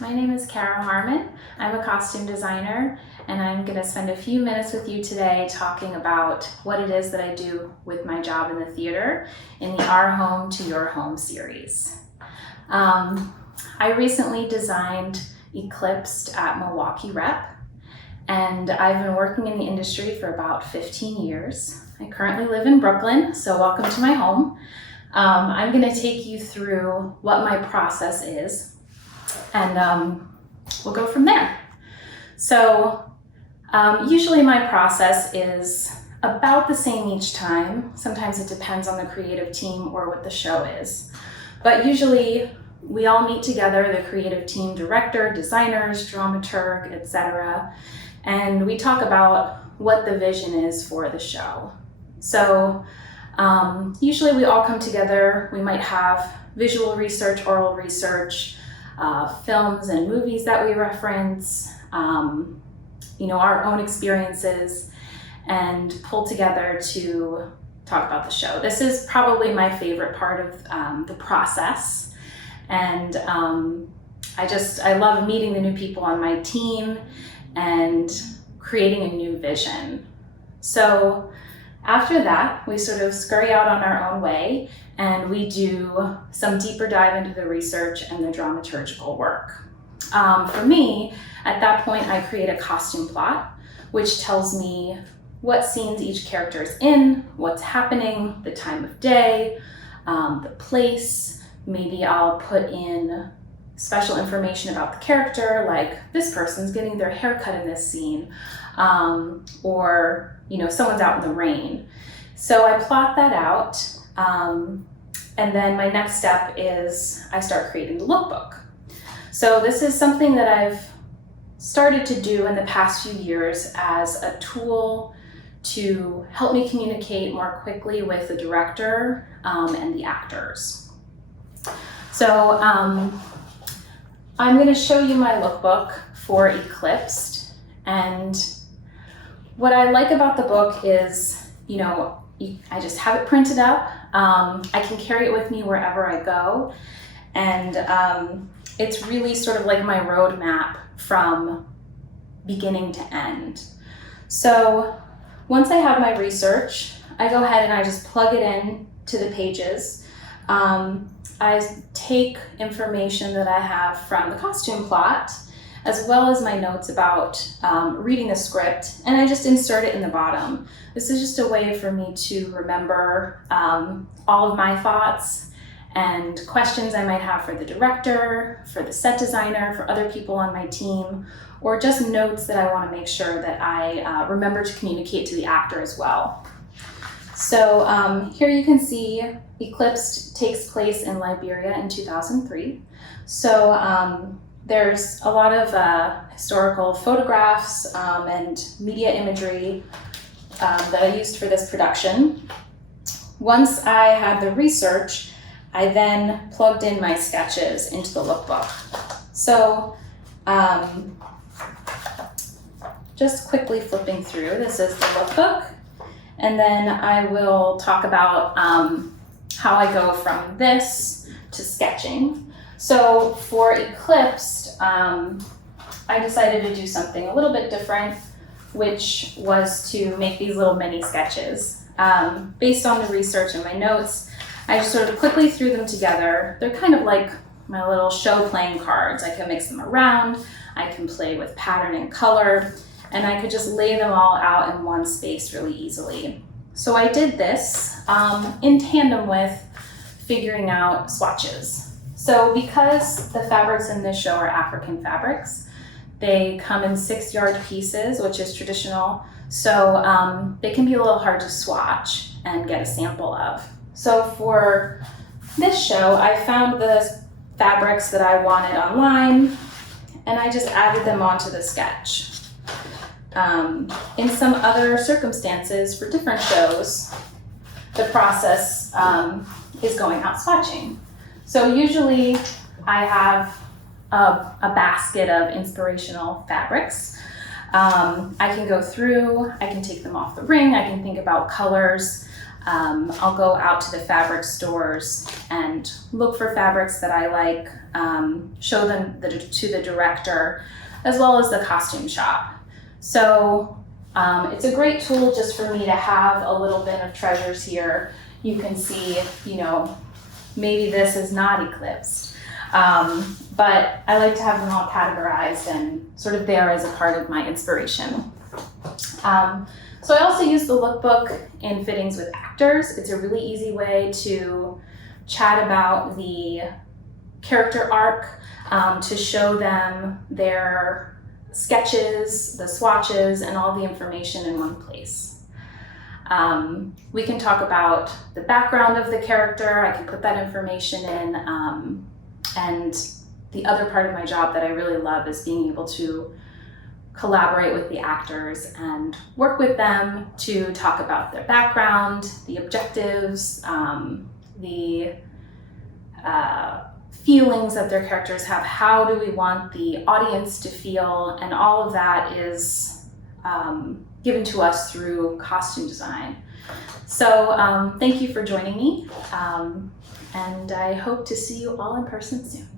My name is Kara Harmon. I'm a costume designer, and I'm going to spend a few minutes with you today talking about what it is that I do with my job in the theater in the Our Home to Your Home series. I recently designed Eclipsed at Milwaukee Rep, and I've been working in the industry for about 15 years. I currently live in Brooklyn, so welcome to my home. I'm going to take you through what my process is, and we'll go from there. So usually my process is about the same each time. Sometimes it depends on the creative team or what the show is. But usually we all meet together, the creative team, director, designers, dramaturg, etc. And we talk about what the vision is for the show. So usually we all come together. We might have visual research, oral research, films and movies that we reference, our own experiences, and pull together to talk about the show. This is probably my favorite part of the process, and I love meeting the new people on my team and creating a new vision. So after that, we sort of scurry out on our own way, and we do some deeper dive into the research and the dramaturgical work. For me, at that point, I create a costume plot, which tells me what scenes each character is in, what's happening, the time of day, the place. Maybe I'll put in special information about the character, like this person's getting their hair cut in this scene, or someone's out in the rain. So I plot that out, and then my next step is I start creating the lookbook. So this is something that I've started to do in the past few years as a tool to help me communicate more quickly with the director and the actors. So I'm going to show you my lookbook for Eclipsed, and what I like about the book is, I just have it printed up. I can carry it with me wherever I go, and it's really sort of like my roadmap from beginning to end. So once I have my research, I go ahead and I just plug it in to the pages. I take information that I have from the costume plot, as well as my notes about reading the script, and I just insert it in the bottom. This is just a way for me to remember all of my thoughts and questions I might have for the director, for the set designer, for other people on my team, or just notes that I want to make sure that I remember to communicate to the actor as well. So here you can see Eclipsed takes place in Liberia in 2003. So there's a lot of historical photographs and media imagery that I used for this production. Once I had the research, I then plugged in my sketches into the lookbook. So just quickly flipping through, this is the lookbook, and then I will talk about how I go from this to sketching. So for Eclipsed, I decided to do something a little bit different, which was to make these little mini sketches. Based on the research and my notes, I just sort of quickly threw them together. They're kind of like my little show playing cards. I can mix them around, I can play with pattern and color, and I could just lay them all out in one space really easily. So I did this in tandem with figuring out swatches. So because the fabrics in this show are African fabrics, they come in 6-yard pieces, which is traditional. So they can be a little hard to swatch and get a sample of. So for this show, I found the fabrics that I wanted online, and I just added them onto the sketch. In some other circumstances for different shows, the process is going out swatching. So usually I have a basket of inspirational fabrics. I can go through, I can take them off the ring, I can think about colors, I'll go out to the fabric stores and look for fabrics that I like, show them to the director, as well as the costume shop. So it's a great tool just for me to have a little bit of treasures here. You can see, maybe this is not eclipsed, but I like to have them all categorized and sort of there as a part of my inspiration. So I also use the lookbook in fittings with actors. It's a really easy way to chat about the character arc, to show them their sketches, the swatches, and all the information in one place. We can talk about the background of the character. I can put that information in. And the other part of my job that I really love is being able to collaborate with the actors and work with them to talk about their background, the objectives, the feelings that their characters have. How do we want the audience to feel? And all of that is given to us through costume design. So thank you for joining me, and I hope to see you all in person soon.